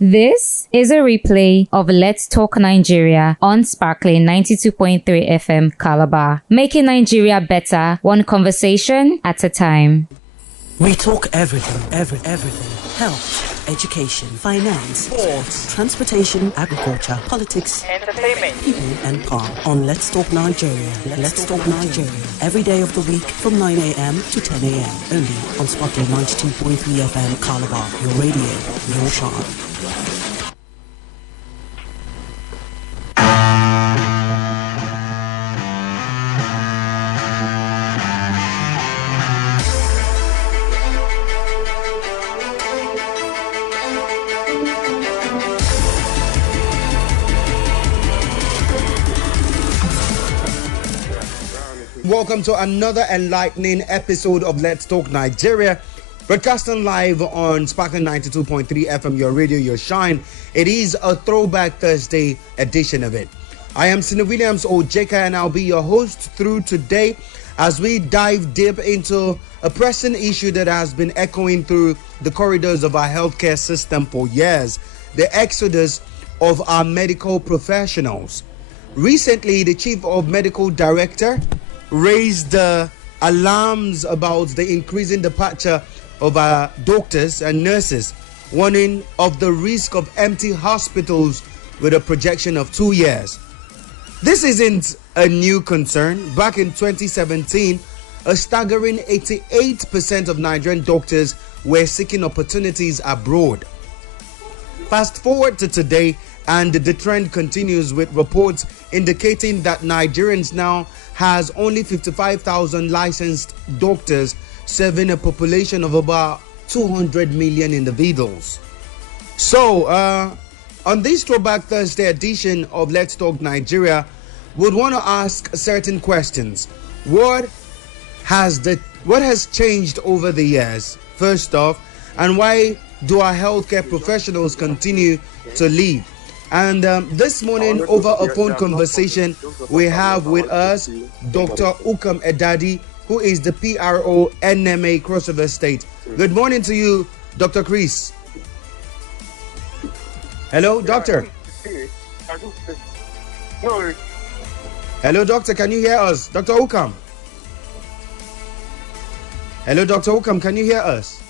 This is a replay of Let's Talk Nigeria on Sparkling 92.3 FM Calabar, making Nigeria better, one conversation at a time. We talk everything. Health, education, finance, sports, transportation, agriculture, politics, entertainment, people and power on Let's Talk Nigeria. Let's Talk Nigeria. Every day of the week from 9 a.m. to 10 a.m. Only on Sparkling 92.3 FM Calabar. Your radio, your shine. Welcome to another enlightening episode of Let's Talk Nigeria, broadcasting live on Sparkling 92.3 FM, your radio, your shine. It is a Throwback Thursday edition of it. I am Sina Williams Ojeka, and I'll be your host through today as we dive deep into a pressing issue that has been echoing through the corridors of our healthcare system for years: the exodus of our medical professionals. Recently, the Chief of Medical Director raised alarms about the increasing departure of our doctors and nurses, warning of the risk of empty hospitals with a projection of 2 years. This isn't a new concern. Back in 2017, a staggering 88% of Nigerian doctors were seeking opportunities abroad. Fast forward to today, and the trend continues, with reports indicating that Nigerians now has only 55,000 licensed doctors, serving a population of about 200 million individuals. So, on this Throwback Thursday edition of Let's Talk Nigeria, we'd want to ask certain questions. What has changed over the years, first off, and why do our healthcare professionals continue to leave? And this morning, over a phone conversation, we have with us Dr. Ukam Edadi, who is the PRO NMA Crossover State. Good morning to you, Dr. Chris. Hello, doctor. Hello, doctor. Can you hear us? Dr. Ukam. Hello, Dr. Ukam. Can you hear us?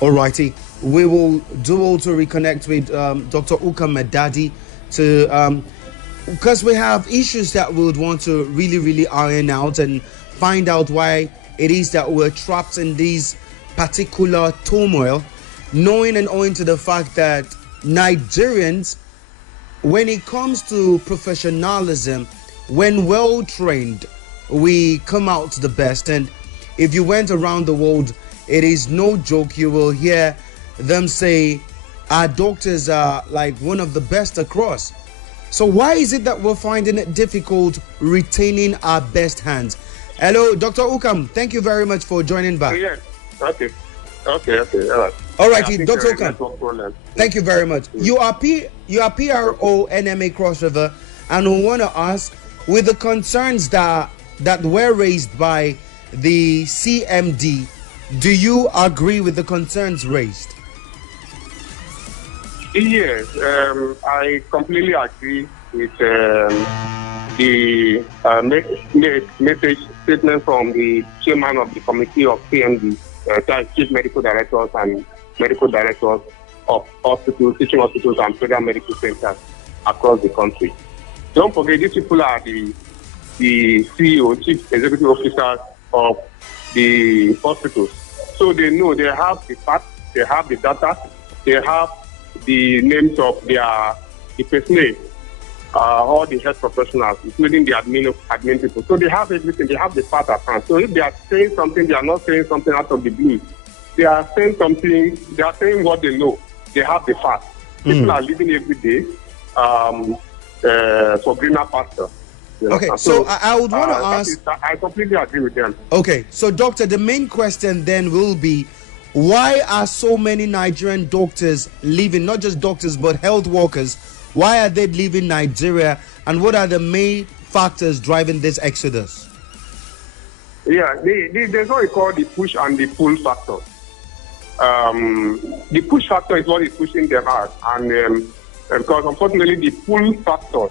Alrighty. We will do all to reconnect with Dr. Ukam Edadi to because we have issues that we would want to really iron out and find out why it is that we're trapped in these particular turmoil, knowing and owing to the fact that Nigerians, when it comes to professionalism, when well trained, we come out the best. And if you went around the world, it is no joke, you will hear them say our doctors are like one of the best across. So why is it that we're finding it difficult retaining our best hands? Hello, Dr. Ukam. Thank you very much for joining back. Yes. Okay. All right, Dr. Ukam. Thank you very much. You are PRO NMA Cross River, and we want to ask, with the concerns that were raised by the CMD, do you agree with the concerns raised? Yes, I completely agree with the message statement from the chairman of the committee of CMD, Chief Medical Directors and Medical Directors of hospitals, teaching hospitals and federal medical centers across the country. Don't forget, these people are the CEO, Chief Executive Officers of the hospitals. So they know, they have the facts, they have the data, they have the names of the personnel, all the health professionals, including the admin people. So they have everything, they have the facts at hand. So if they are saying something, they are not saying something out of the blue. They are saying something, they are saying what they know. They have the facts. People are living every day for greener pasture. Okay, so I would want to ask... I completely agree with them. Okay, so doctor, the main question then will be, why are so many Nigerian doctors leaving, not just doctors, but health workers? Why are they leaving Nigeria, and what are the main factors driving this exodus? Yeah, there's what we call the push and the pull factor. the push factor is what is pushing them out, and because unfortunately the pull factors,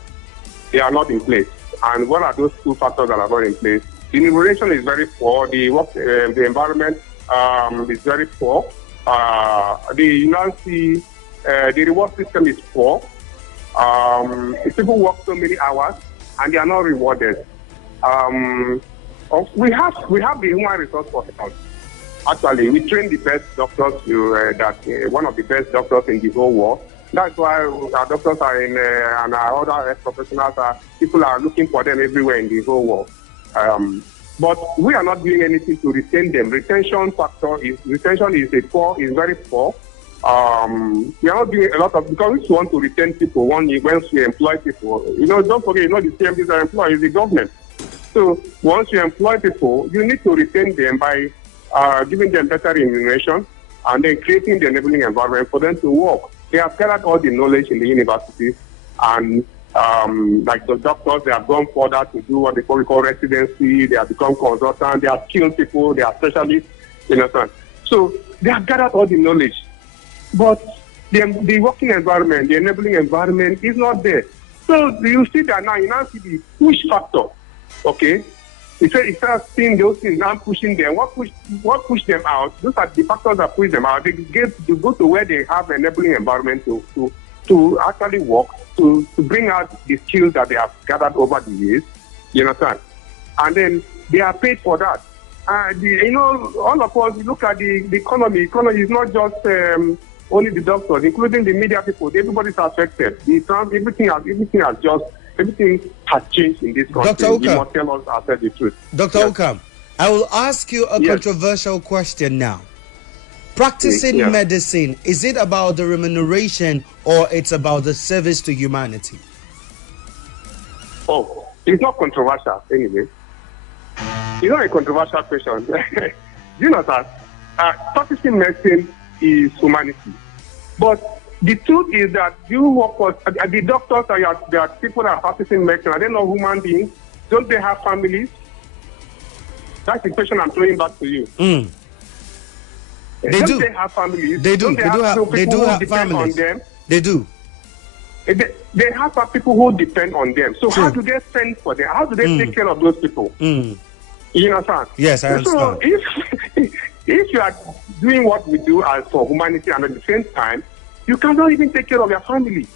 they are not in place. And what are those pull factors that are not in place? The remuneration is very poor. The environment is very poor. The reward system is poor. People work so many hours and they are not rewarded. We have the human resource for health. Actually, we train the best doctors. One of the best doctors in the whole world. That's why our doctors are in, and our other health professionals people are looking for them everywhere in the whole world. But we are not doing anything to retain them. Retention is very poor. We are not doing a lot of, because we want to retain people once we employ people. Don't forget, the CMDs are employed, it's the government. So once you employ people, you need to retain them by giving them better remuneration and then creating the enabling environment for them to work. They have gathered all the knowledge in the universities, and like the doctors, they have gone further to do what we call residency. They have become consultants. They are skilled people. They are specialists. So they have gathered all the knowledge, but the working environment, the enabling environment is not there. So you see that now. You now see the push factor. Okay, Instead of seeing those things now pushing them, what pushed them out? Those are the factors that push them out. They go to where they have an enabling environment to actually work, to bring out the skills that they have gathered over the years. You understand? And then they are paid for that. All of us look at the economy. Economy is not just only the doctors, including the media people. Everybody's affected. Everything has changed in this country. Dr. Okam, you must tell us after the truth. Dr. Yes. Okam, I will ask you a controversial question now. Practicing medicine, is it about the remuneration or it's about the service to humanity? Oh, it's not controversial anyway. It's not a controversial question. You know that practicing medicine is humanity. But the truth is that you work for the doctors there are people that are practicing medicine. Are they not human beings? Don't they have families? That's the question I'm throwing back to you. Mm. Don't they have families? They do. They do have families. On them? They do. They have people who depend on them. So how do they fend for them? How do they take care of those people? Mm. You understand? Yes, I understand. So if you are doing what we do as for humanity and at the same time, you cannot even take care of your family.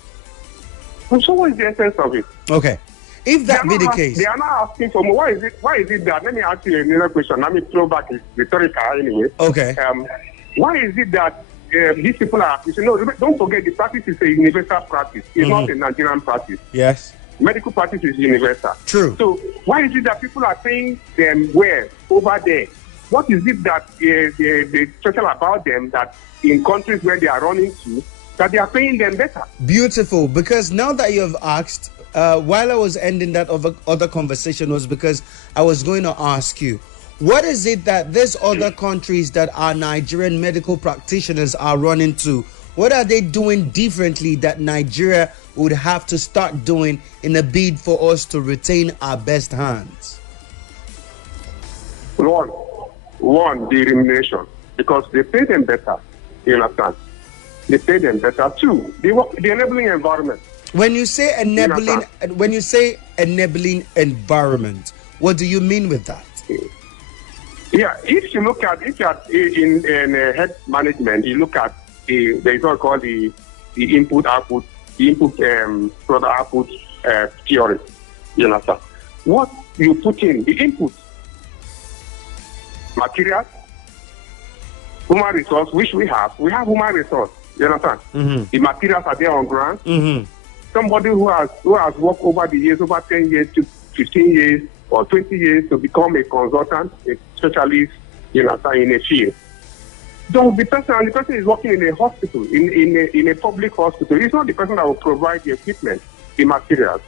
And so what is the essence of it? Okay. If that be the case. They are not asking for more. Why is it that? Let me ask you another question. Let me throw back rhetorical anyway. Okay. Why is it that these people are, don't forget the practice is a universal practice. It's not a Nigerian practice. Yes. Medical practice is universal. True. So why is it that people are paying them well over there? What is it that they special about them that in countries where they are running to, that they are paying them better? Beautiful. Because now that you have asked, while I was ending that other conversation was because I was going to ask you, what is it that these other countries that our Nigerian medical practitioners are running to, what are they doing differently that Nigeria would have to start doing in a bid for us to retain our best hands? One, the remuneration, because they pay them better. You understand? They pay them better. Two, the enabling environment. When you say enabling environment, what do you mean with that? Yeah, if you are in health management, you look at there is what called the input output, product output theory. You understand? What you put in, the input, materials, human resource, which we have human resource. You understand? Mm-hmm. The materials are there on ground. Mm-hmm. Somebody who has worked over the years, over 10 years to 15 years or 20 years to become a consultant, a specialist, in a field. So the person is working in a hospital, in a public hospital. It's not the person that will provide the equipment, the materials.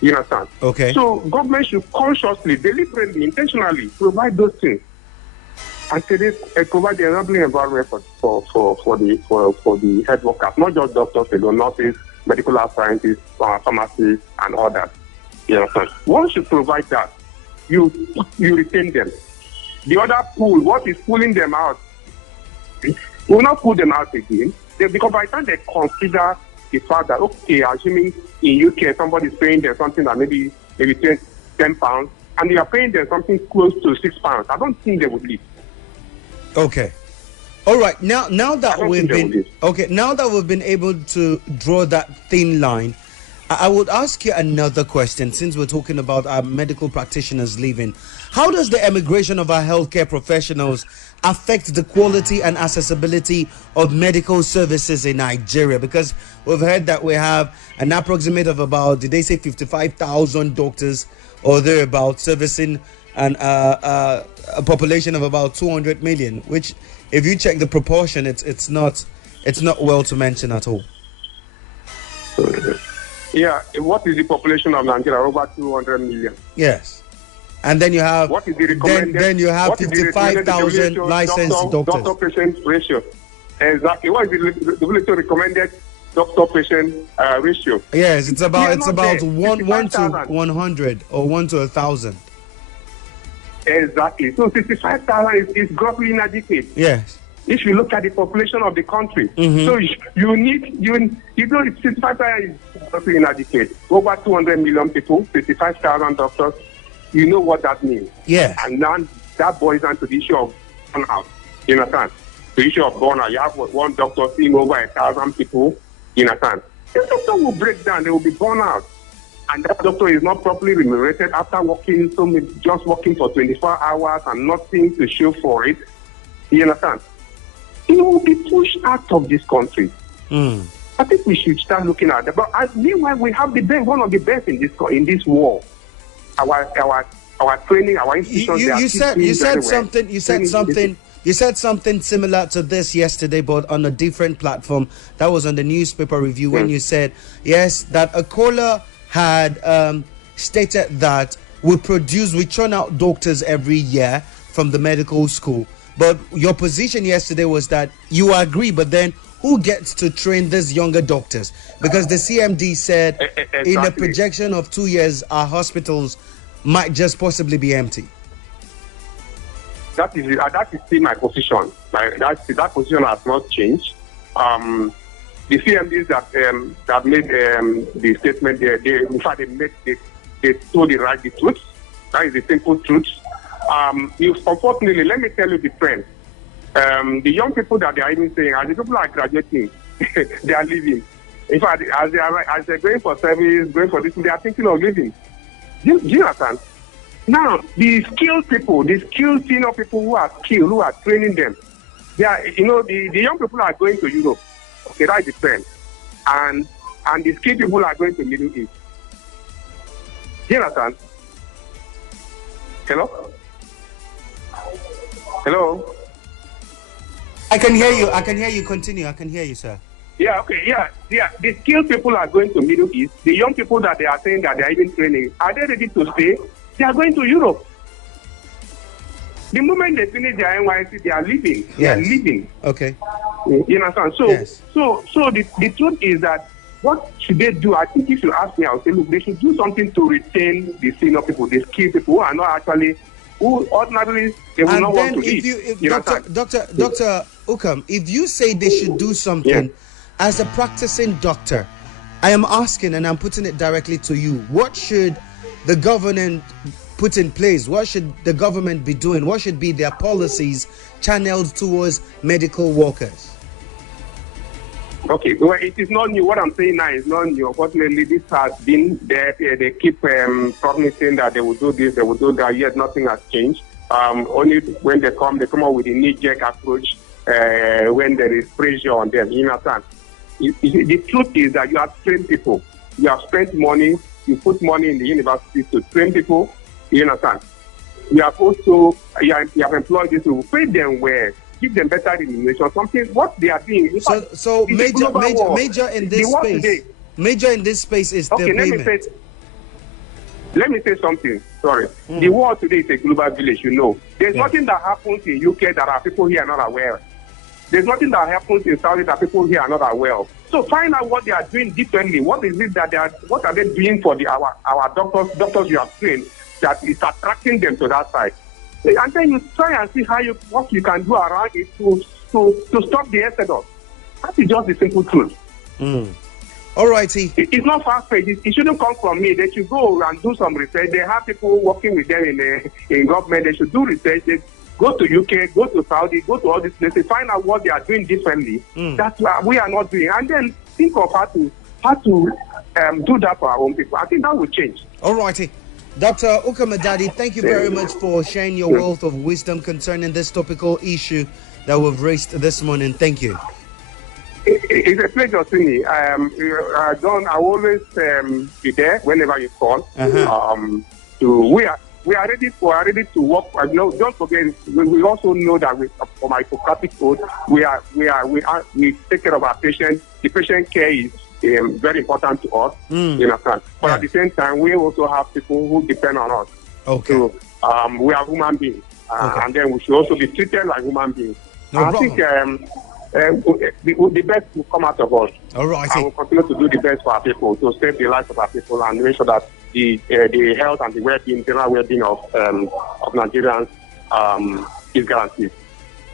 You understand? Okay. So government should consciously, deliberately, intentionally provide those things. And provide the enabling environment for the health workers, not just doctors, but nurses, medical scientists, pharmacists, and all that. You understand? Once you provide that, you retain them. The other pool, what is pulling them out, We will not put them out again. Because by the time they consider the fact that, okay, assuming in UK somebody is paying them something that maybe £10, and they are paying them something close to £6, I don't think they would leave. Okay. All right. Now that we've been able to draw that thin line, I would ask you another question, since we're talking about our medical practitioners leaving. How does the emigration of our healthcare professionals affect the quality and accessibility of medical services in Nigeria? Because we've heard that we have an approximate of about, did they say 55,000 doctors or thereabout, servicing a population of about 200 million, which, if you check the proportion, it's not well to mention at all. Yeah, what is the population of Nigeria? Over 200 million. Yes. And then you have what is the recommended, then you have 55,000 licensed doctors. Doctor-patient ratio. Exactly. What is the WHO recommended doctor-patient ratio? Yes, it's about 1 to 100 or 1 to 1,000. Exactly. So 65,000 is grossly inadequate. Yes. If you look at the population of the country, so you know, 65,000 is grossly inadequate. Over 200 million people, 55,000 doctors. You know what that means. Yes. And now that boils down to the issue of burnout. You understand? The issue of burnout. You have one doctor seeing over 1,000 people. You understand? The doctor will break down. They will be burned out. And that doctor is not properly remunerated after working just working for 24 hours and nothing to show for it. You understand? He will be pushed out of this country. I think we should start looking at that. But meanwhile, we have the best, one of the best in this war. Our training, our institutions. You said something similar to this yesterday, but on a different platform. That was on the newspaper review when you said, yes, that a caller had stated that we churn out doctors every year from the medical school. But your position yesterday was that you agree, but then who gets to train these younger doctors? Because the CMD said exactly. In a projection of 2 years, our hospitals might just possibly be empty. That is still my position. That position has not changed. The CMDs that made the statement, they told the truth. That is the simple truth. Unfortunately, let me tell you the trend. The young people that they are even saying, as the people are graduating, they are leaving. In fact, as they're going for service, going for this, they are thinking of leaving. Do you understand? Now, the skilled people, the skilled senior people who are skilled, who are training them, they are, the young people are going to Europe. Okay, that's the trend. And the skilled people are going to Middle East. Do you understand? Hello? Hello? I can hear you. Continue. I can hear you, sir. Yeah, okay, yeah. The skilled people are going to Middle East. The young people that they are saying that they are even training, are they ready to stay? They are going to Europe. The moment they finish their NYC, they are leaving. They are leaving. Okay. You understand? So, yes. so the truth is that what should they do? I think if you ask me, I would say, look, they should do something to retain the senior people, the skilled people who are not actually, who ordinarily they will not want to leave. Dr. Ukam, if you say they should do something as a practicing doctor, I am asking, and I'm putting it directly to you, what should the government put in place? What should the government be doing? What should be their policies channeled towards medical workers? Okay, well, it is not new. What I'm saying now is not new. Unfortunately, this has been there. They keep promising that they will do this, they will do that, yet nothing has changed. Only when they come up with a knee-jerk approach when there is pressure on them. You understand? The truth is that you have trained people. You have spent money. You put money in the university to train people. You understand? You have also you have employed these to pay them well, give them better remuneration. Something what they are doing. So major in this space. Major in this space is the payment. Let me say something. Sorry. The world today is a global village. There's nothing that happens in UK that our people here are not aware of. There's nothing that happens in Saudi that people here are not aware of. So find out what they are doing differently. What is it that what are they doing for our doctors you have trained that is attracting them to that side? And then you try and see what you can do around it to to stop the exodus. That is just the simple truth. All righty. It's not fast-paced. It shouldn't come from me. They should go and do some research. They have people working with them in government. They should do research. They go to UK, go to Saudi, go to all these places, find out what they are doing differently. That's what we are not doing. And then think of how to do that for our own people. I think that will change. All righty. Dr. Ukamadadi, thank you very much for sharing your wealth of wisdom concerning this topical issue that we've raised this morning. Thank you. It's a pleasure to me. John, I always be there whenever you call. We are ready to work. Don't forget, we also know that for my Hippocratic code, we take care of our patients. The patient care is very important to us. But at the same time, we also have people who depend on us. Okay. So we are human beings, and then we should also be treated like human beings. I think the best will come out of us. All right. I will continue to do the best for our people, to save the lives of our people, and make sure that the health and the well-being, general well-being of Nigerians is guaranteed.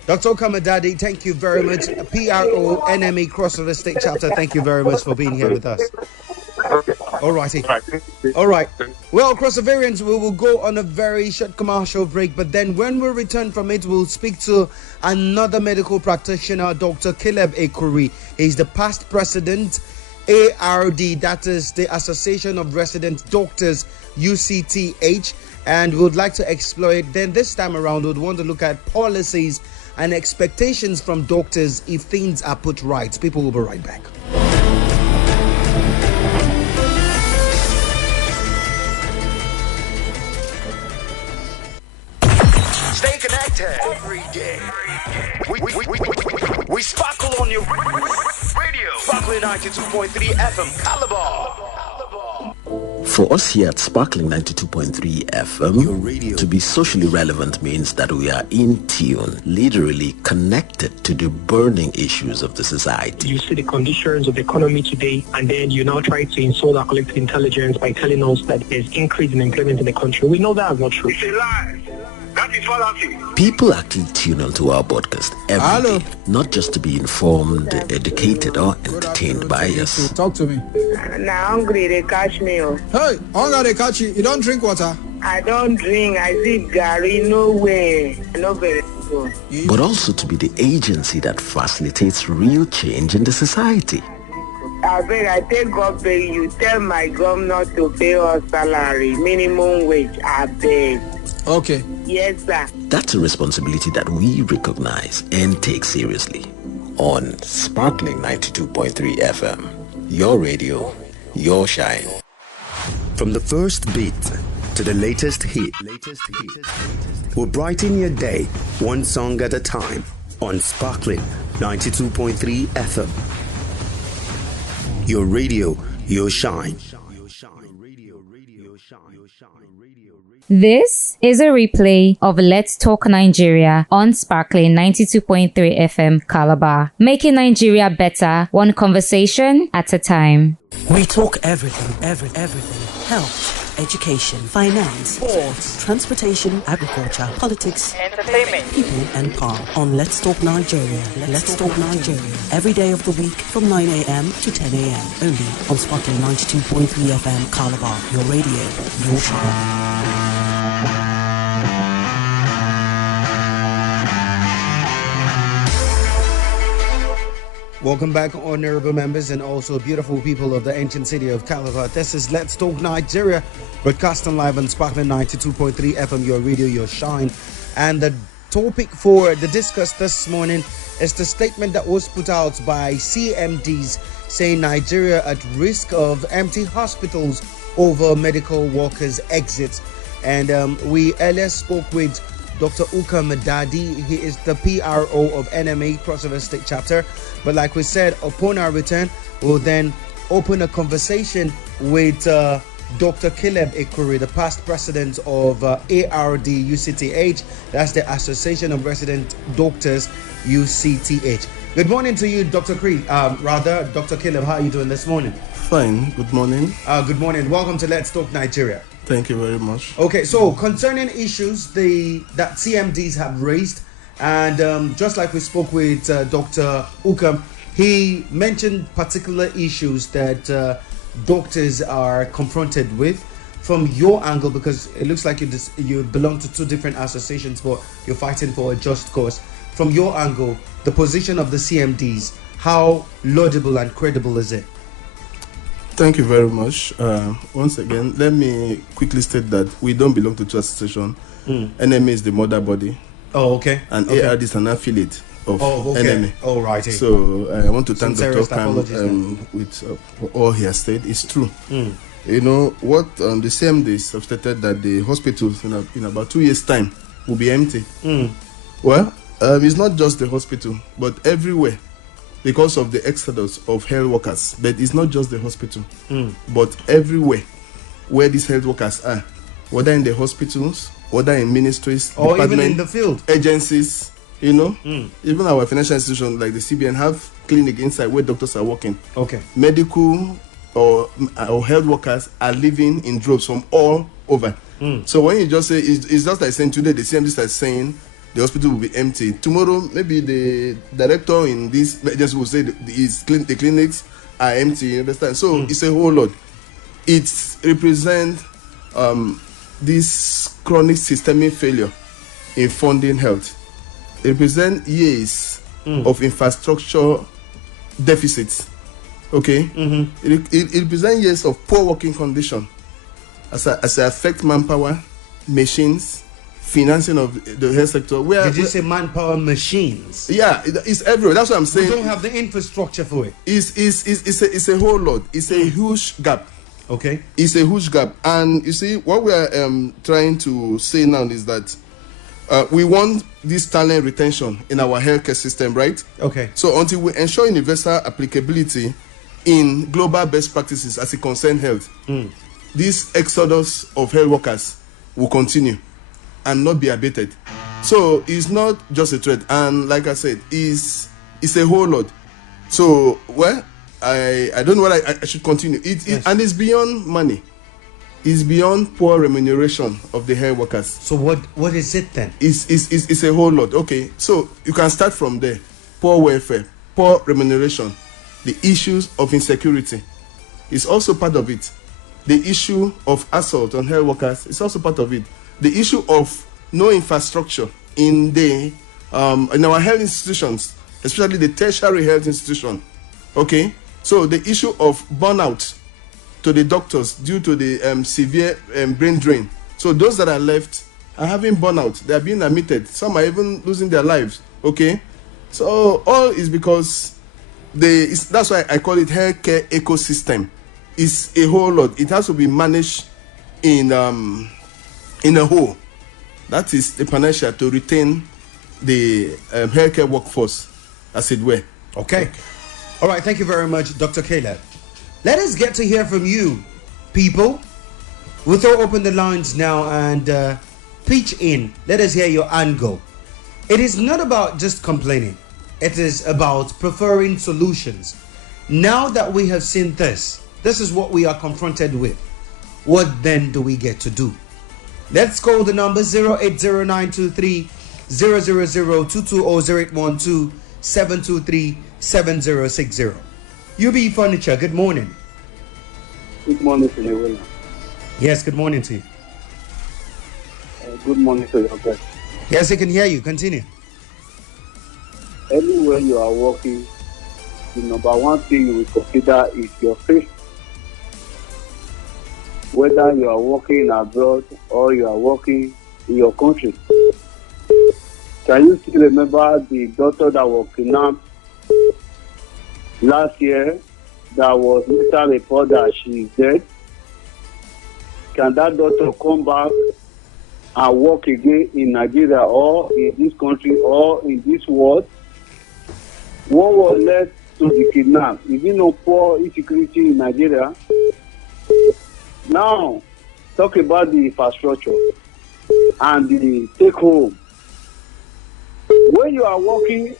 Dr. Okamadadi, thank you very much. PRO NME Crossover State Chapter, thank you very much for being here with us. All righty. All right. Well, Crossoverians, we will go on a very short commercial break, but then when we return from it, we'll speak to another medical practitioner, Dr. Caleb Ekuri. He's the past president, ARD, that is the Association of Resident Doctors, UCTH, and we would like to explore it. Then this time around, we'd want to look at policies and expectations from doctors if things are put right. People will be right back. Stay connected every day. We sparkle on your radio. Sparkling 92.3 FM Calabar. For us here at Sparkling 92.3 FM, to be socially relevant means that we are in tune, literally connected to the burning issues of the society. You see the conditions of the economy today, and then you now try to insult our collective intelligence by telling us that there's increase in employment in the country. We know that is not true. It's a lie. That is fallacy. People actually tune onto our podcast every day, not just to be informed, educated, or entertained by us. Talk to me. Now hungry, they catch me. Hey, hunger, they catch you. You don't drink water? I don't drink. I see Gary. No way. No very good. But also to be the agency that facilitates real change in the society. I beg, I take God pay you. Tell my governor to pay us salary, minimum wage. I beg. Okay. Yes, sir. That's a responsibility that we recognize and take seriously. On Sparkling 92.3 FM, your radio, your shine. From the first beat to the latest hit, we'll brighten your day one song at a time on Sparkling 92.3 FM. Your radio, your shine. This is a replay of Let's Talk Nigeria on Sparkling 92.3 FM Calabar, making Nigeria better, one conversation at a time. We talk everything. Health, education, finance, sports, transportation, agriculture, politics, Entertainment, people and power on Let's Talk Nigeria. Let's Talk Nigeria. Every day of the week from 9 a.m. to 10 a.m. Only on Sparkling 92.3 FM Calabar. Your radio, your show. Welcome back, honorable members and also beautiful people of the ancient city of Calabar. This is Let's Talk Nigeria, broadcasting live on Sparkling 92.3 FM, your radio, your shine. And the topic for the discuss this morning is the statement that was put out by CMDs saying Nigeria at risk of empty hospitals over medical workers' exits. And we earlier spoke with Dr. Ukamadadi. He is the PRO of NMA Crossover State Chapter. But like we said, upon our return, we'll then open a conversation with Dr. Caleb Ekuri, the past president of ARD-UCTH. That's the Association of Resident Doctors, UCTH. Good morning to you, Dr. Dr. Caleb. How are you doing this morning? Fine. Good morning. Good morning. Welcome to Let's Talk Nigeria. Thank you very much. Okay, so concerning issues that CMDs have raised, And just like we spoke with Dr. Ukam, he mentioned particular issues that doctors are confronted with. From your angle, because it looks like you belong to two different associations, but you're fighting for a just cause. From your angle, the position of the CMDs, how laudable and credible is it? Thank you very much. Once again, let me quickly state that we don't belong to two associations. NMA is the mother body. Oh, okay. And okay. ARD is an affiliate of NMA. Oh, right. So I want to thank Dr. Khan with all he has said. It's true. You know what? The CMDs have stated that the hospitals in about 2 years' time will be empty. Well, it's not just the hospital, but everywhere, because of the exodus of health workers. But it's not just the hospital, but everywhere where these health workers are, whether in the hospitals, whether in ministries, or even in the field, agencies. Even our financial institutions like the CBN have clinic inside where doctors are working. Okay. Medical or health workers are living in droves from all over. So when you just say, it's just like saying today, the CMDs are saying the hospital will be empty. Tomorrow, maybe the director in this agency will say the clinics are empty. You understand? So it's a whole lot. It represents this chronic systemic failure in funding health. It represents years of infrastructure deficits. Okay, it represents years of poor working condition as it affects manpower, machines, financing of the health sector. Did you say manpower, machines? Yeah, it's everywhere. That's what I'm saying. We don't have the infrastructure for it. It's a whole lot. It's a huge gap. Okay, it's a huge gap. And you see, what we are trying to say now is that we want this talent retention in our healthcare system, right? Okay. So until we ensure universal applicability in global best practices as it concerns health, this exodus of health workers will continue and not be abated. So it's not just a threat, and like I said, it's a whole lot. So I don't know what I should continue. And it's beyond money. It's beyond poor remuneration of the health workers. So what is it then? It's a whole lot. Okay, so you can start from there. Poor welfare, poor remuneration, the issues of insecurity is also part of it. The issue of assault on health workers is also part of it. The issue of no infrastructure in our health institutions, especially the tertiary health institution. Okay, so the issue of burnout to the doctors due to the severe brain drain. So those that are left are having burnout. They are being admitted. Some are even losing their lives. Okay, so all is because that's why I call it healthcare ecosystem. It's a whole lot. It has to be managed in a whole. That is the panacea to retain the healthcare workforce, as it were. Okay. All right. Thank you very much, Dr. Caleb. Let us get to hear from you, people. We'll throw open the lines now and pitch in. Let us hear your angle. It is not about just complaining. It is about preferring solutions. Now that we have seen this is what we are confronted with. What then do we get to do? Let's call the number 080923 00022 or 0812 723 7060. UB Furniture, good morning. Good morning to you. Yes, good morning to you. Good morning to you. Yes, I can hear you. Continue. Anywhere you are working, the number one thing you will consider is your faith. Whether you are working abroad or you are working in your country. Can you still remember the daughter that was kidnapped last year? That was later report that she is dead. Can that daughter come back and work again in Nigeria or in this country or in this world? What was led to the kidnap? Is it no poor insecurity in Nigeria? Now, talk about the infrastructure and the take home. When you are working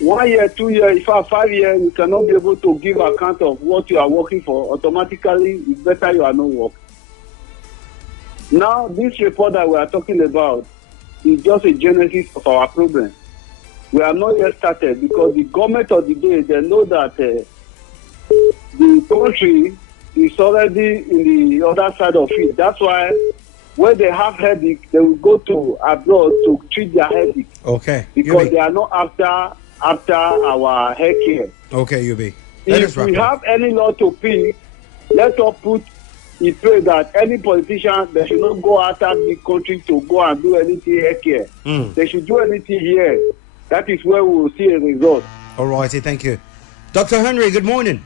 1 year, 2 years, in fact 5 years, you cannot be able to give account of what you are working for. Automatically, it's better you are not working. Now, this report that we are talking about is just a genesis of our problem. We have not yet started because the government of the day, they know that the country is already in the other side of it. That's why when they have headache, they will go to abroad to treat their headache. Okay. Because they are not after our health care. Okay, Yubi. If we have any law to pick, let us put in place that any politician, they should not go outside the country to go and do anything health care. They should do anything here. That is where we will see a result. All righty, thank you. Dr. Henry, good morning.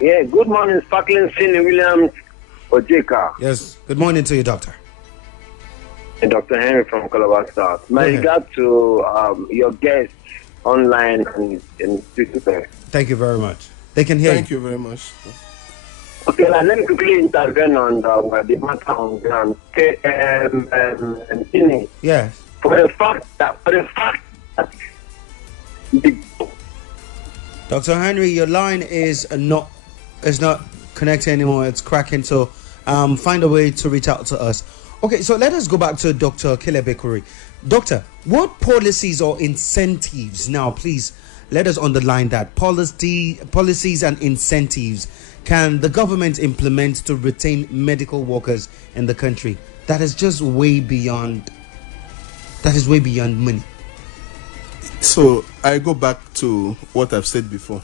Yeah, good morning, Sparkling Senior Williams Ojeka. Yes, good morning to you, Doctor. And Dr. Henry from Calabar South. My regard to your guests online and Twitter. Thank you very much. They can hear Thank you very much. Okay, let me quickly intervene on the matter on Tini. Yes. For the fact that Dr. Henry, your line is not connecting anymore. It's cracking. So find a way to reach out to us. Okay, so let us go back to Dr. Ekuri. Doctor, what policies or incentives now, please let us underline that, policies and incentives can the government implement to retain medical workers in the country? That is just way beyond money. So I go back to what I've said before.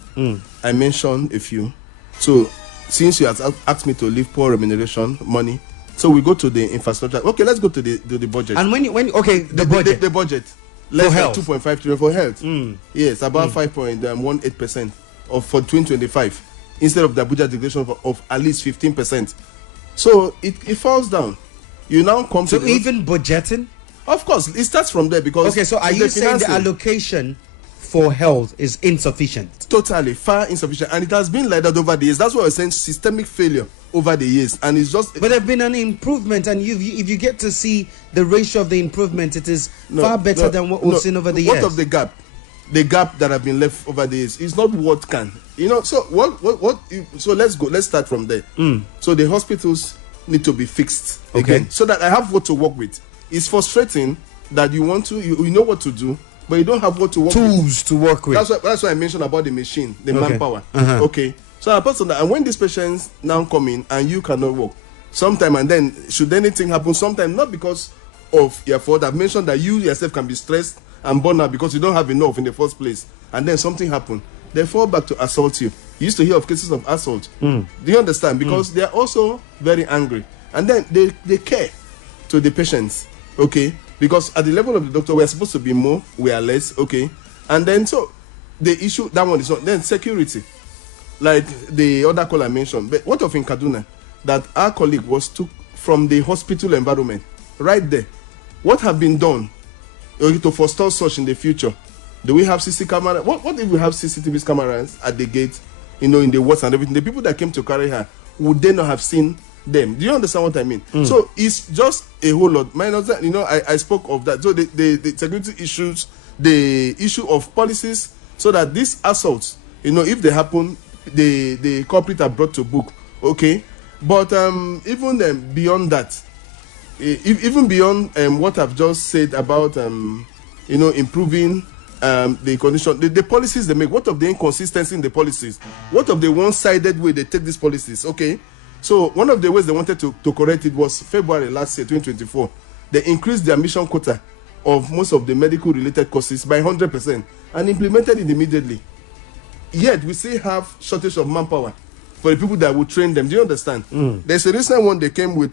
I mentioned a few. So since you have asked me to leave poor remuneration money, so we go to the infrastructure. Okay, let's go to the budget. And when the budget, less than 2.5 trillion for health. Yes, about 5.18% for 2025 instead of the budget declaration of at least 15%. So it falls down. You now come to even budgeting. Of course, it starts from there because okay. So are you saying the allocation for health is insufficient? Totally, far insufficient, and it has been like that over the years. That's why we're saying systemic failure over the years, and it's just. But there's been an improvement, and if you get to see the ratio of the improvement, it is far better than what we've seen over the years. What of the gap? The gap that have been left over the years is not what can. So what? So let's go. Let's start from there. So the hospitals need to be fixed again, so that I have what to work with. It's frustrating that you want to, you know what to do, but you don't have what to work tools to work with. That's why I mentioned about the machine, the manpower. Okay. So apart from that, and when these patients now come in and you cannot work, sometime and then should anything happen, sometime not because of your fault. I've mentioned that you yourself can be stressed and burn out because you don't have enough in the first place, and then something happen, they fall back to assault you. You used to hear of cases of assault. Do you understand? Because they are also very angry, and then they care to the patients. Okay, because at the level of the doctor, we are supposed to be more, we are less. Okay, and then so the issue, that one is not. Then security, like the other caller mentioned. But what of in Kaduna, that our colleague was took from the hospital environment right there? What have been done to forestall such in the future? Do we have CCTV cameras? What if we have CCTV cameras at the gate, in the wards and everything? The people that came to carry her, would they not have seen them? Do you understand what I mean? So it's just a whole lot. I spoke of that. So the security issues, the issue of policies, so that these assaults, if they happen, the culprit are brought to book. Okay, but even beyond that, even beyond what I've just said about improving the condition, the policies they make. What of the inconsistency in the policies? What of the one-sided way they take these policies? Okay. So one of the ways they wanted to correct it was February last year, 2024. They increased the admission quota of most of the medical-related courses by 100% and implemented it immediately. Yet we still have shortage of manpower for the people that will train them. Do you understand? There's a recent one they came with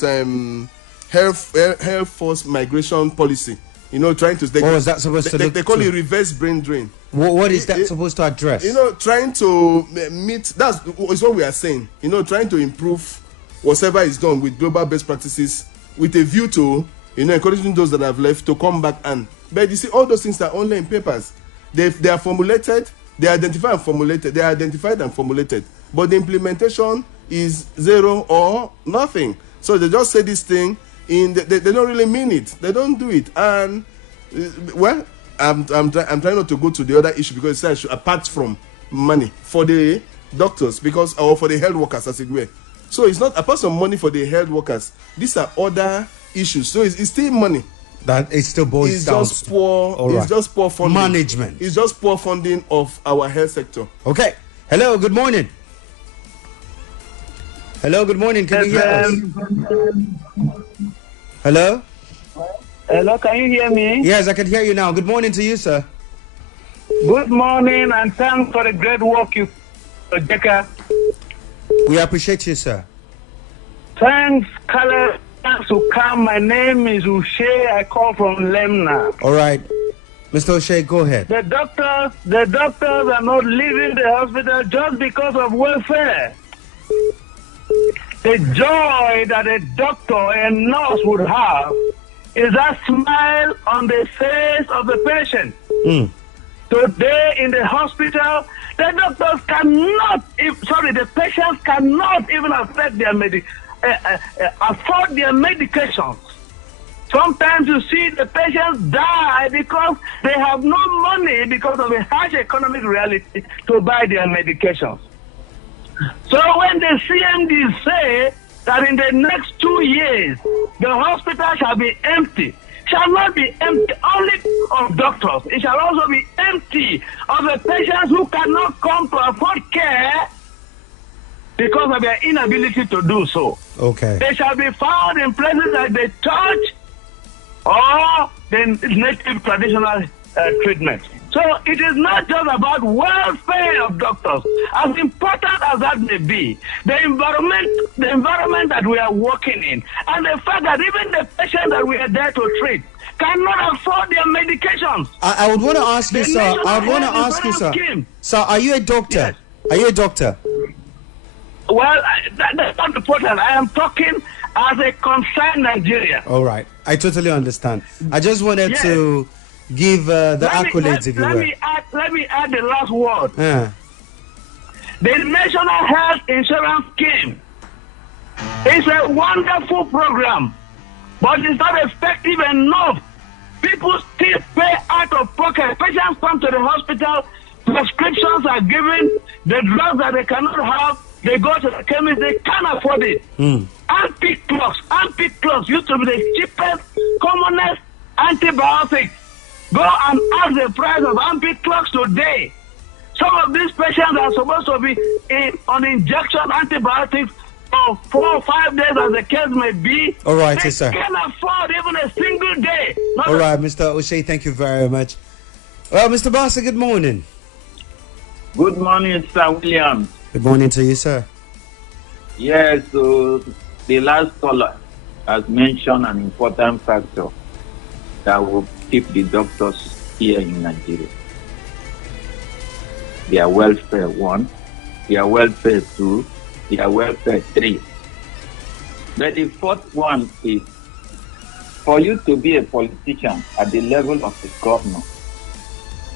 health force migration policy. Trying to. Is that supposed to? They call it reverse brain drain. What is that supposed to address? Trying to meet. That's what we are saying. Trying to improve whatever is done with global best practices, with a view to encouraging those that have left to come back and. But you see, all those things are only in papers. They are formulated. They are identified and formulated. They are identified and formulated. But the implementation is zero or nothing. So they just say this thing. They don't really mean it. They don't do it. And I'm trying not to go to the other issue because it's apart from money for the doctors or for the health workers, as it were. So it's not apart from money for the health workers. These are other issues. So it's still money That it still boils it's down. Just poor. All it's right. just poor funding. Management. It's just poor funding of our health sector. Okay. Hello. Good morning. Hello. Good morning. Can you hear us? Hello. Hello. Can you hear me? Yes, I can hear you now. Good morning to you, sir. Good morning, and thanks for the great work you, Jeka. We appreciate you, sir. Thanks, Kale. Thanks to come. My name is Ushe. I call from Lemna. All right. Mr. O'Shea, go ahead. The doctors are not leaving the hospital just because of welfare. The joy that a doctor and nurse would have is that smile on the face of the patient. Today in the hospital, the doctors the patients cannot even afford their medications. Sometimes you see the patients die because they have no money because of a harsh economic reality to buy their medications. So when the CMD say that in the next 2 years, the hospital shall be empty, shall not be empty only of doctors. It shall also be empty of the patients who cannot come to afford care because of their inability to do so. Okay. They shall be found in places like the church or the native traditional treatment. So it is not just about welfare of doctors, as important as that may be. The environment that we are working in, and the fact that even the patients that we are there to treat cannot afford their medications. I would want to ask you, sir. I would want to ask you, sir. Sir, are you a doctor? Yes. Are you a doctor? Well, that's not important. I am talking as a concerned Nigerian. All right. I totally understand. I just wanted to give the accolades, if you will. Let me add the last word. Yeah. The National Health Insurance Scheme is a wonderful program, but it's not effective enough. People still pay out of pocket. Patients come to the hospital, prescriptions are given, the drugs that they cannot have, they go to the chemist, they can't afford it. Ampiclox used to be the cheapest, commonest antibiotic. Go and ask the price of Ampiclox today. Some of these patients are supposed to be on injection antibiotics for 4 or 5 days, as the case may be. All right, they sir. Can't afford even a single day. All right, Mr. O'Shea, thank you very much. Well, Mr. Barsa, good morning. Good morning, Sir Williams. Good morning to you, sir. Yes, so the last caller has mentioned an important factor that will keep the doctors here in Nigeria. Their welfare, 1, their welfare 2, their welfare 3. But the fourth one is for you to be a politician at the level of the governor,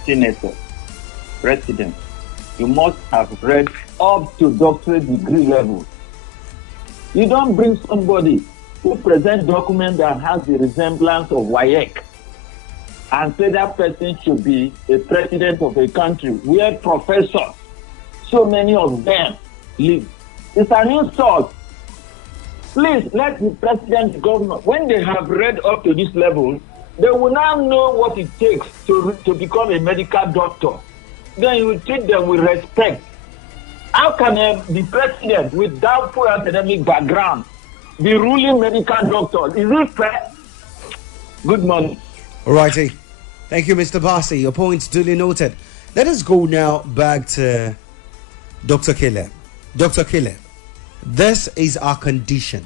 senator, president, you must have read up to doctorate degree level. You don't bring somebody who presents document that has the resemblance of WAEC and say that person should be a president of a country where professors, so many of them live. It's an insult. Please let the president, the governor, when they have read up to this level, they will now know what it takes to become a medical doctor. Then you will treat them with respect. How can the president with doubtful academic background be ruling medical doctors? Is it fair? Good morning. All righty. Thank you, Mr. Barsi. Your point's duly noted. Let us go now back to Dr. Caleb. Dr. Caleb, this is our condition.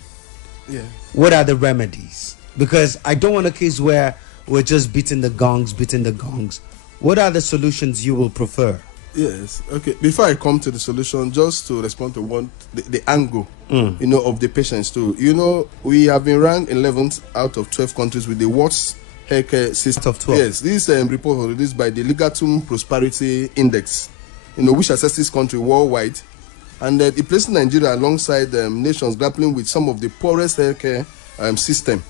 Yeah. What are the remedies? Because I don't want a case where we're just beating the gongs. What are the solutions you will prefer? Yes. Okay. Before I come to the solution, just to respond to the angle, of the patients too. We have been ranked 11th out of 12 countries with the worst healthcare system. Out of 12. Yes. This report was released by the Ligatum Prosperity Index, which assesses country worldwide, and it places Nigeria alongside nations grappling with some of the poorest healthcare system.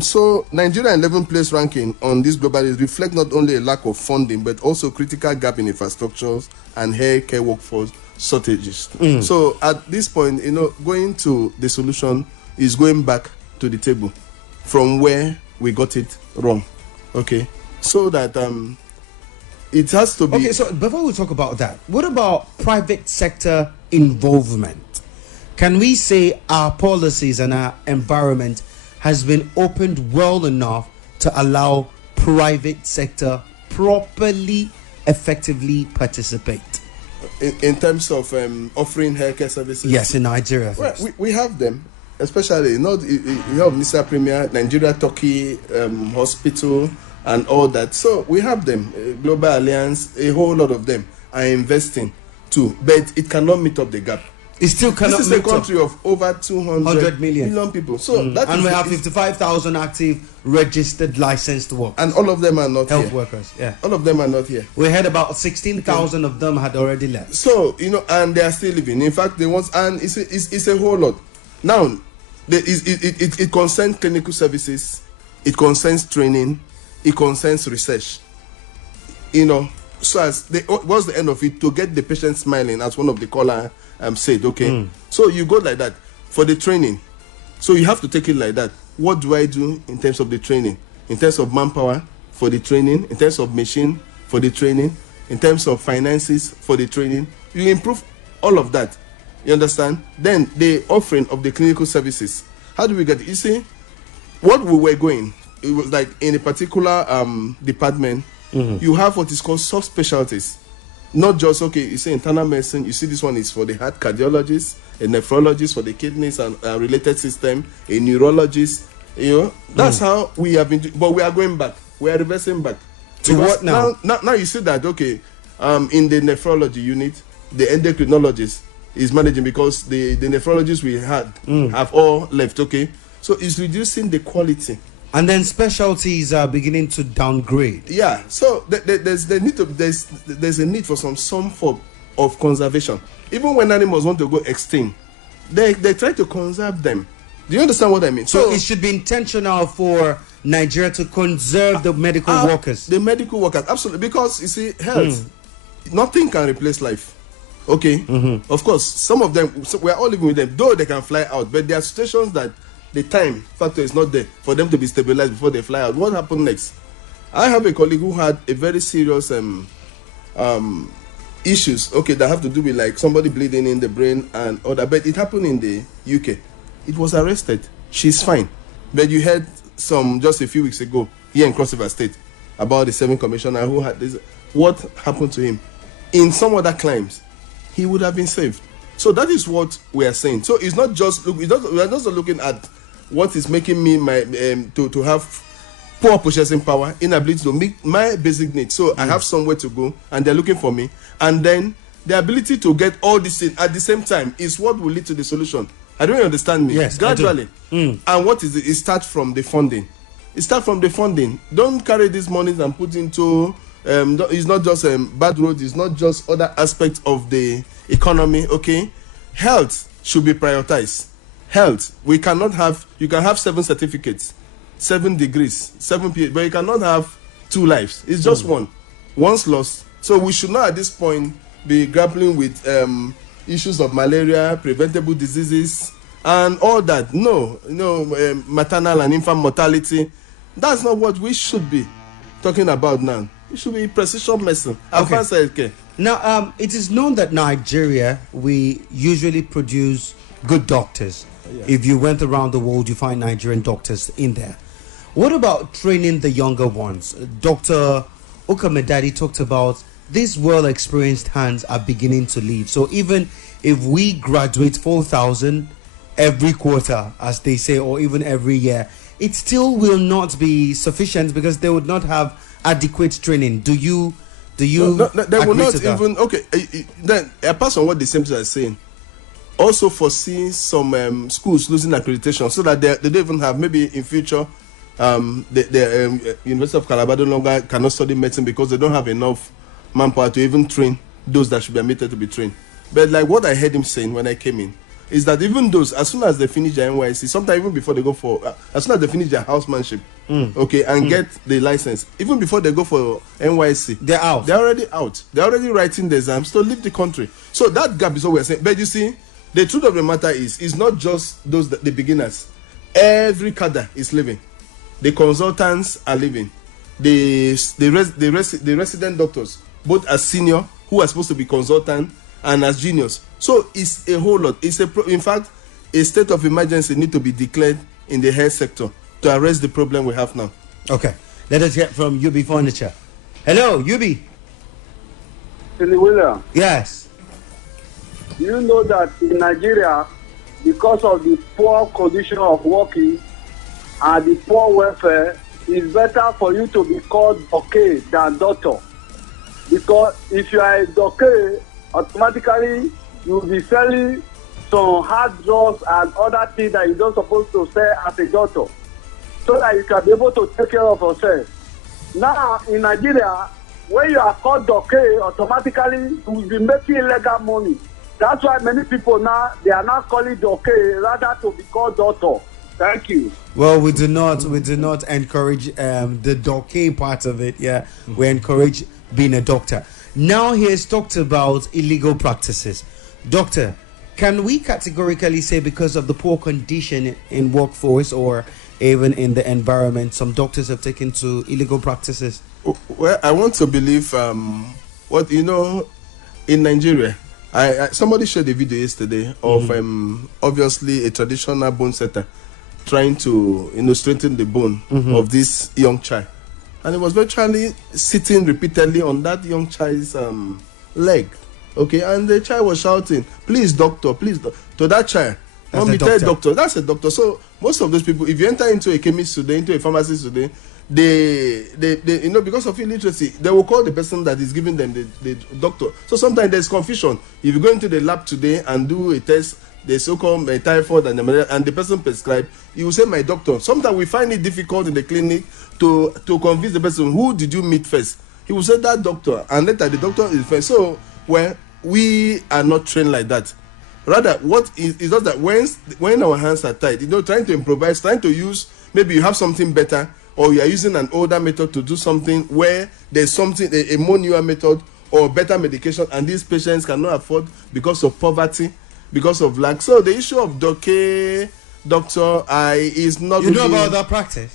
So Nigeria 11th place ranking on this global reflect not only a lack of funding but also critical gap in infrastructures and healthcare workforce shortages. So at this point, going to the solution is going back to the table from where we got it wrong. Okay, so that it has to be. Okay, so before we talk about that, what about private sector involvement? Can we say our policies and our environment has been opened well enough to allow private sector properly, effectively participate? In terms of offering healthcare services? Yes, in Nigeria. Well, we have them, especially, you have Nisa Premier, Nigeria Turkey Hospital, and all that. So we have them. Global Alliance, a whole lot of them are investing too, but it cannot meet up the gap. It still cannot. This is a country of over 200 million people. So that and is, we have 55,000 active registered licensed workers. And all of them are not health here. workers. Yeah, all of them are not here. We had about 16,000 of them had already left. So and they are still living. In fact, they want, and it's a whole lot. Now, it concerns clinical services, it concerns training, it concerns research. So as what's the end of it? To get the patient smiling, as one of the caller said. Okay, so you go like that for the training. So you have to take it like that. What do I do in terms of the training? In terms of manpower for the training, in terms of machine for the training, in terms of finances for the training. You improve all of that. You understand? Then the offering of the clinical services. How do we get it? You see, what we were going, it was like in a particular department. You have what is called subspecialties. Not just, you say internal medicine, you see this one is for the heart cardiologist, a nephrologist for the kidneys and related system, a neurologist. That's how we have been, but we are going back. We are reversing back. To what now? Now you see that, in the nephrology unit, the endocrinologist is managing because the nephrologists we had have all left, So it's reducing the quality. And then specialties are beginning to downgrade. Yeah, so there's a need for some form of conservation. Even when animals want to go extinct, they try to conserve them. Do you understand what I mean? So it should be intentional for Nigeria to conserve the medical workers. The medical workers, absolutely. Because you see, health, nothing can replace life. Of course, some of them, we are all living with them, though they can fly out, but there are situations that the time factor is not there for them to be stabilized before they fly out. What happened next? I have a colleague who had a very serious issues, that have to do with like somebody bleeding in the brain and all that. But it happened in the UK. It was arrested. She's fine. But you heard some just a few weeks ago here in Cross River State about the 7th commissioner who had this. What happened to him? In some other crimes, he would have been saved. So that is what we are saying. So it's not just we are not looking at what is making me to have poor purchasing power, inability to meet my basic needs. So I have somewhere to go, and they're looking for me. And then the ability to get all this in at the same time is what will lead to the solution. I don't understand me. Yes, gradually. And what is it? It starts from the funding. It starts from the funding. Don't carry these monies and put into. It's not just bad roads. It's not just other aspects of the economy. Health should be prioritized. Health. We cannot have. You can have 7 certificates, 7 degrees, 7 PhD, but you cannot have 2 lives. It's just one. One's lost. So we should not at this point be grappling with issues of malaria, preventable diseases, and all that. No, maternal and infant mortality. That's not what we should be talking about now. It should be precision medicine, advanced healthcare. Now, it is known that Nigeria, we usually produce good doctors. If you went around the world, you find Nigerian doctors in there. What about training the younger ones? Dr. Ukamedadi talked about these well-experienced hands are beginning to leave. So even if we graduate 4,000 every quarter, as they say, or even every year, it still will not be sufficient because they would not have adequate training. Do you they will not even then apart from what the same are saying, also foresee some schools losing accreditation so that they don't even have, maybe in future the University of Calabar no longer cannot study medicine because they don't have enough manpower to even train those that should be admitted to be trained. But like what I heard him saying when I came in is that even those, as soon as they finish their NYC, sometimes even before they go for as soon as they finish their housemanship, get the license, even before they go for NYC, they're already out. They're already writing the exams to leave the country. So that gap is what we're saying. But you see, the truth of the matter is not just those the beginners. Every cadre is leaving. The consultants are leaving. The resident doctors, both as senior, who are supposed to be consultant, and as juniors. So it's a whole lot. In fact, a state of emergency need to be declared in the health sector to arrest the problem we have now. Okay, let us get from UB Furniture. Hello, UB. William. Yes. Do you know that in Nigeria, because of the poor condition of working and the poor welfare, it's better for you to be called okay than doctor? Because if you are a doctor, automatically you will be selling some hard drugs and other things that you don't supposed to sell as a doctor, so that you can be able to take care of yourself. Now in Nigeria, when you are called doctor, automatically you will be making illegal money. That's why many people now, they are not calling doctor rather to be called doctor. Thank you. Well, we do not encourage the doctor part of it. Yeah, we encourage being a doctor. Now he has talked about illegal practices. Doctor, can we categorically say because of the poor condition in workforce or even in the environment, some doctors have taken to illegal practices? Well, I want to believe in Nigeria, somebody shared a video yesterday of obviously a traditional bone setter trying to straighten the bone of this young child, and it was virtually sitting repeatedly on that young child's leg. Okay, and the child was shouting, "Please, doctor, please," to that child. Doctor. That's a doctor. So most of those people, if you enter into a chemist today, into a pharmacist today, they because of illiteracy, they will call the person that is giving them the doctor. So sometimes there's confusion. If you go into the lab today and do a test, the so-called typhoid and the person prescribed, you will say my doctor. Sometimes we find it difficult in the clinic to convince the person, who did you meet first? He will say that doctor, and later the doctor is first. So we are not trained like that. Rather, what is just that when our hands are tied, trying to improvise, trying to use, maybe you have something better, or you are using an older method to do something where there's something, a more newer method or better medication, and these patients cannot afford because of poverty, because of lack. So the issue of doctor, is not. You know about that practice?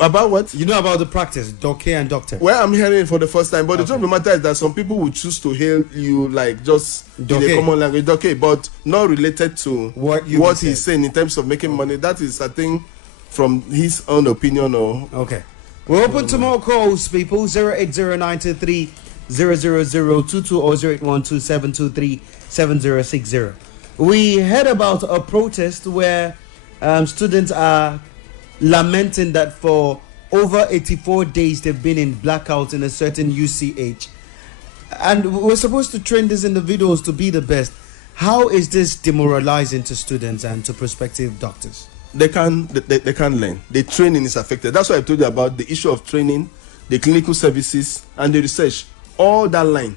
About what? You know about the practice, doctor and doctor? Well, I'm hearing it for the first time, but the truth of the matter is that some people would choose to hail you like just in a common language, but not related to what he's saying in terms of making money. That is, I think, from his own opinion. Or okay, we're open to more calls, people. 08093 00022 or 08127237060. We heard about a protest where students are lamenting that for over 84 days they've been in blackout in a certain UCH, and we're supposed to train these individuals to be the best. How is this demoralizing to students and to prospective doctors? They can't learn. The training is affected. That's why I told you about the issue of training, the clinical services, and the research. All that line,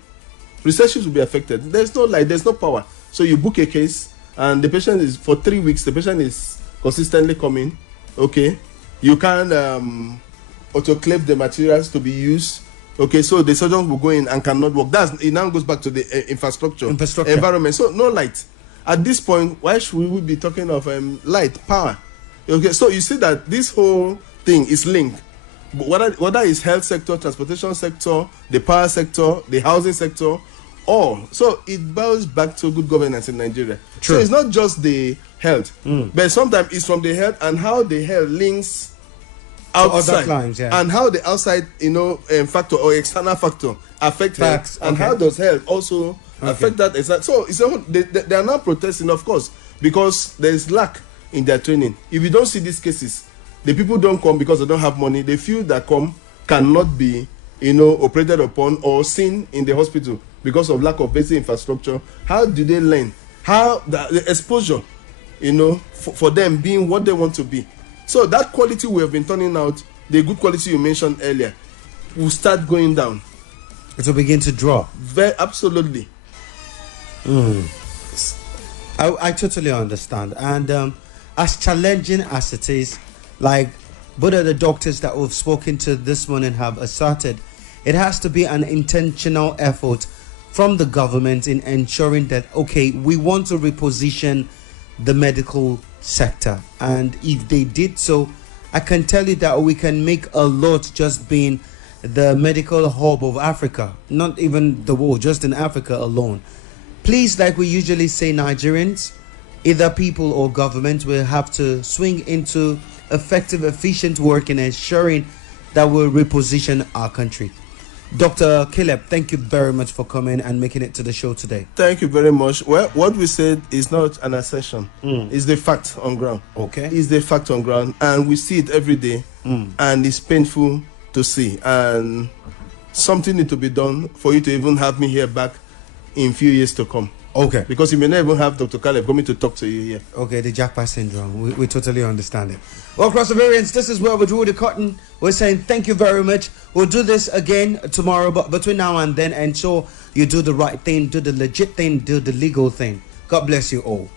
researches will be affected. There's no light, there's no power. So you book a case, and the patient is, for 3 weeks, the patient is consistently coming. Okay, you can autoclave the materials to be used. Okay, so the surgeons will go in and cannot work. It now goes back to the infrastructure, environment. So no light. At this point, why should we be talking of light, power? Okay, so you see that this whole thing is linked. But whether it's health sector, transportation sector, the power sector, the housing sector, so it boils back to good governance in Nigeria. True. So it's not just the health, but sometimes it's from the health and how the health links outside, other clients, and how the outside, factor or external factor affect health, and how does health also affect that. So they are now protesting, of course, because there is lack in their training. If you don't see these cases, the people don't come because they don't have money. The few that come cannot be, operated upon or seen in the hospital because of lack of basic infrastructure. How do they learn? How the exposure, for them being what they want to be. So that quality we have been turning out, the good quality you mentioned earlier, will start going down. It will begin to drop. Absolutely. I totally understand. And as challenging as it is, like both of the doctors that we've spoken to this morning have asserted, it has to be an intentional effort from the government in ensuring that, okay, we want to reposition the medical sector. And if they did so, I can tell you that we can make a lot just being the medical hub of Africa, not even the world, just in Africa alone. Please, like we usually say, Nigerians, either people or government will have to swing into effective, efficient work in ensuring that we'll reposition our country. Dr. Caleb, thank you very much for coming and making it to the show today. Thank you very much. Well, what we said is not an assertion. It's the fact on ground. Okay. It's the fact on ground. And we see it every day. And it's painful to see. And something needs to be done for you to even have me here back in few years to come. Okay. Because you may not even have Dr. Caleb coming to talk to you here. Okay, the jackpot syndrome. We totally understand it. Well, Crossovarians, this is where we drew the curtain. We're saying thank you very much. We'll do this again tomorrow, but between now and then, ensure you do the right thing, do the legit thing, do the legal thing. God bless you all.